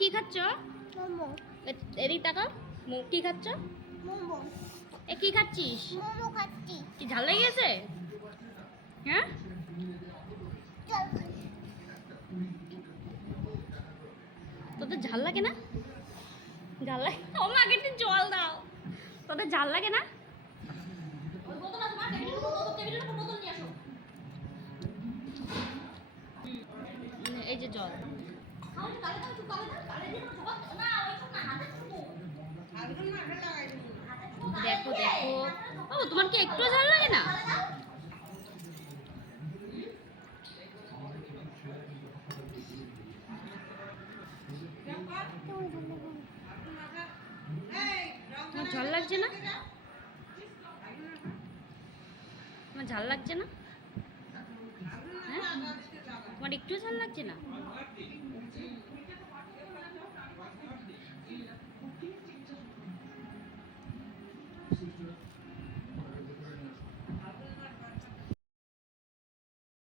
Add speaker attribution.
Speaker 1: কি খাচ্ছ?
Speaker 2: মোমো।
Speaker 1: এদিক তাকাও। কি খাচ্ছ?
Speaker 2: মোমো।
Speaker 1: এ কি খাচ্ছিস?
Speaker 2: মোমো খাচ্ছি।
Speaker 1: কি ঝাল লেগে গেছে? হ্যাঁ? তোদের ঝাল লাগে না? ঝাল লাগে? ও মা একটু জল দাও। তোদের ঝাল লাগে না? এই যে জল। দেখো দেখো। ও তোমার কি একটু ঝাল লাগে না? ঝাল লাগছে না? তোমার ঝাল লাগছে না? হ্যাঁ? তোমার একটু ঝাল লাগছে না? sisters.